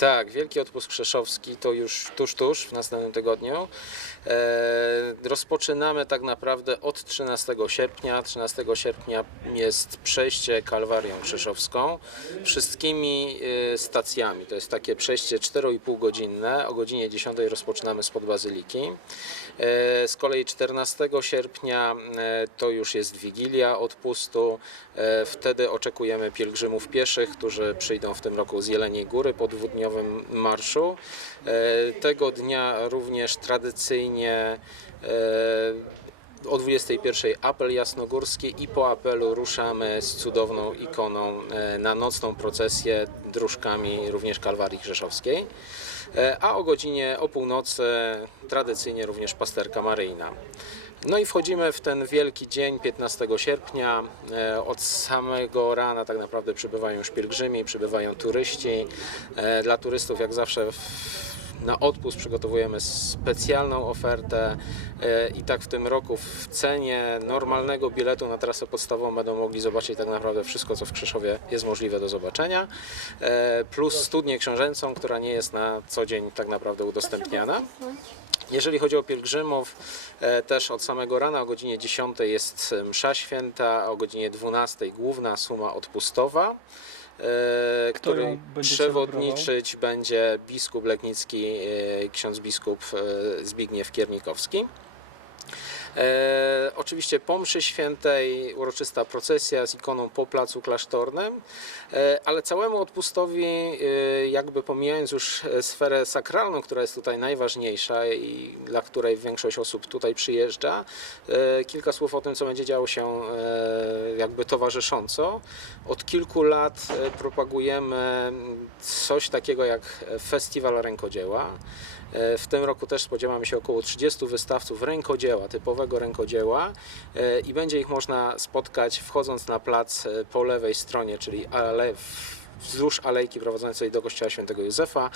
Tak, Wielki Odpust Krzeszowski to już tuż, tuż w następnym tygodniu. E, rozpoczynamy tak naprawdę od 13 sierpnia. 13 sierpnia jest przejście Kalwarią Krzeszowską wszystkimi e, stacjami. To jest takie przejście 4,5 godzinne. O godzinie 10 rozpoczynamy spod Bazyliki. E, z kolei 14 sierpnia to już jest Wigilia Odpustu. Wtedy oczekujemy pielgrzymów pieszych, którzy przyjdą w tym roku z Jeleniej Góry po dwudniowym marszu. E, Tego dnia również tradycyjnie e, o 21 apel jasnogórski i po apelu ruszamy z cudowną ikoną e, na nocną procesję dróżkami również Kalwarii Rzeszowskiej. E, A o godzinie o północy tradycyjnie również pasterka maryjna. No i wchodzimy w ten wielki dzień 15 sierpnia. E, Od samego rana tak naprawdę przybywają już pielgrzymi, przybywają turyści. E, Dla turystów jak zawsze na odpust przygotowujemy specjalną ofertę e, i tak w tym roku w cenie normalnego biletu na trasę podstawową będą mogli zobaczyć tak naprawdę wszystko, co w Krzeszowie jest możliwe do zobaczenia, plus studnię książęcą, która nie jest na co dzień tak naprawdę udostępniana. Jeżeli chodzi o pielgrzymów, e, też od samego rana o godzinie 10 jest msza święta, a o godzinie 12 główna suma odpustowa, e, której przewodniczyć będzie biskup legnicki, e, ksiądz biskup e, Zbigniew Kiernikowski. E, oczywiście po mszy świętej uroczysta procesja z ikoną po placu klasztornym, e, ale całemu odpustowi, e, jakby pomijając już e, sferę sakralną, która jest tutaj najważniejsza i dla której większość osób tutaj przyjeżdża, e, kilka słów o tym, co będzie działo się e, jakby towarzysząco. Od kilku lat e, propagujemy coś takiego jak festiwal rękodzieła. E, W tym roku też spodziewamy się około 30 wystawców rękodzieła, typowego rękodzieła e, i będzie ich można spotkać wchodząc na plac po lewej stronie, czyli ale wzdłuż alejki prowadzącej do kościoła świętego Józefa.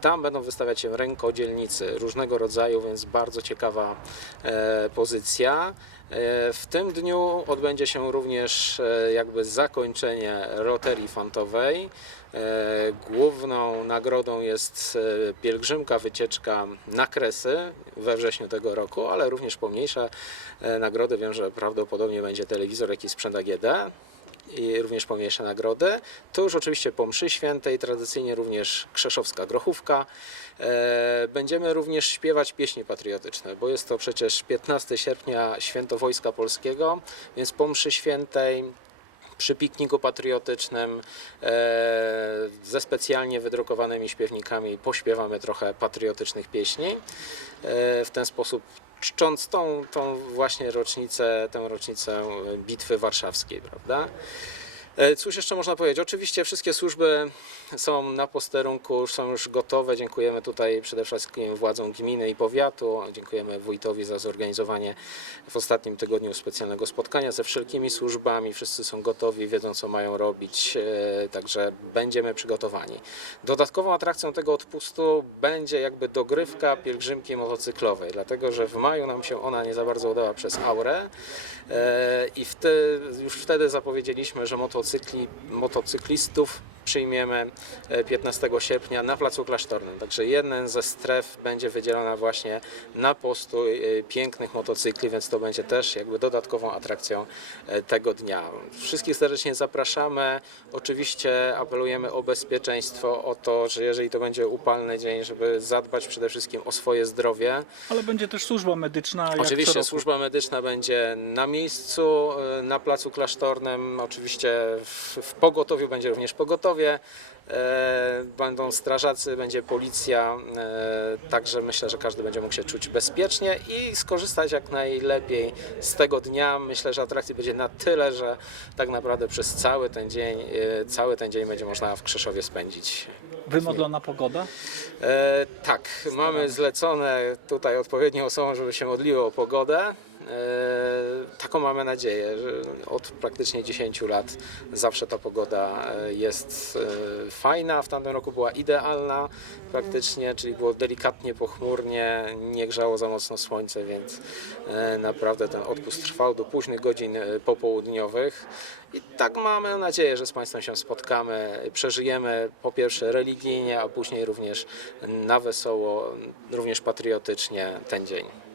Tam będą wystawiać się rękodzielnicy różnego rodzaju, więc bardzo ciekawa e, pozycja. E, W tym dniu odbędzie się również e, jakby zakończenie roterii fantowej. Główną nagrodą jest pielgrzymka wycieczka na Kresy we wrześniu tego roku, ale również pomniejsze nagrody. Wiem, że prawdopodobnie będzie telewizor, jakiś sprzęt AGD i również pomniejsze nagrody. To już oczywiście po mszy świętej, tradycyjnie również krzeszowska grochówka. E, Będziemy również śpiewać pieśni patriotyczne, bo jest to przecież 15 sierpnia Święto Wojska Polskiego, więc po mszy świętej przy pikniku patriotycznym e, ze specjalnie wydrukowanymi śpiewnikami pośpiewamy trochę patriotycznych pieśni. E, w ten sposób czcząc tą, tą właśnie rocznicę, tę rocznicę Bitwy Warszawskiej, prawda? E, Cóż jeszcze można powiedzieć? Oczywiście wszystkie służby są na posterunku, są już gotowe. Dziękujemy tutaj przede wszystkim władzom gminy i powiatu. Dziękujemy wójtowi za zorganizowanie w ostatnim tygodniu specjalnego spotkania ze wszelkimi służbami. Wszyscy są gotowi, wiedzą co mają robić, e, także będziemy przygotowani. Dodatkową atrakcją tego odpustu będzie jakby dogrywka pielgrzymki motocyklowej, dlatego że w maju nam się ona nie za bardzo udała przez aurę e, i wtedy, już wtedy zapowiedzieliśmy, że motocykli, motocyklistów przyjmiemy e, 15 sierpnia na Placu Klasztornym. Także jeden ze stref będzie wydzielona właśnie na postój e, pięknych motocykli, więc to będzie też jakby dodatkową atrakcją e, tego dnia. Wszystkich serdecznie zapraszamy. Oczywiście apelujemy o bezpieczeństwo, o to, że jeżeli to będzie upalny dzień, żeby zadbać przede wszystkim o swoje zdrowie. Ale będzie też służba medyczna. Oczywiście służba medyczna będzie na miejscu, e, na placu klasztornym. Oczywiście w, w pogotowiu będzie również pogotowie. E, Będą strażacy, będzie policja, e, także myślę, że każdy będzie mógł się czuć bezpiecznie i skorzystać jak najlepiej z tego dnia. Myślę, że atrakcji będzie na tyle, że tak naprawdę przez cały ten dzień, e, cały ten dzień będzie można w Krzeszowie spędzić. Wymodlona pogoda. E, tak, mamy zlecone tutaj odpowiednim osobom, żeby się modliły o pogodę. E, Taką mamy nadzieję, że od praktycznie 10 lat zawsze ta pogoda e, jest e, fajna. W tamtym roku była idealna praktycznie, czyli było delikatnie pochmurnie, nie grzało za mocno słońce, więc naprawdę ten odpust trwał do późnych godzin popołudniowych. I tak mamy nadzieję, że z Państwem się spotkamy, przeżyjemy po pierwsze religijnie, a później również na wesoło, również patriotycznie ten dzień.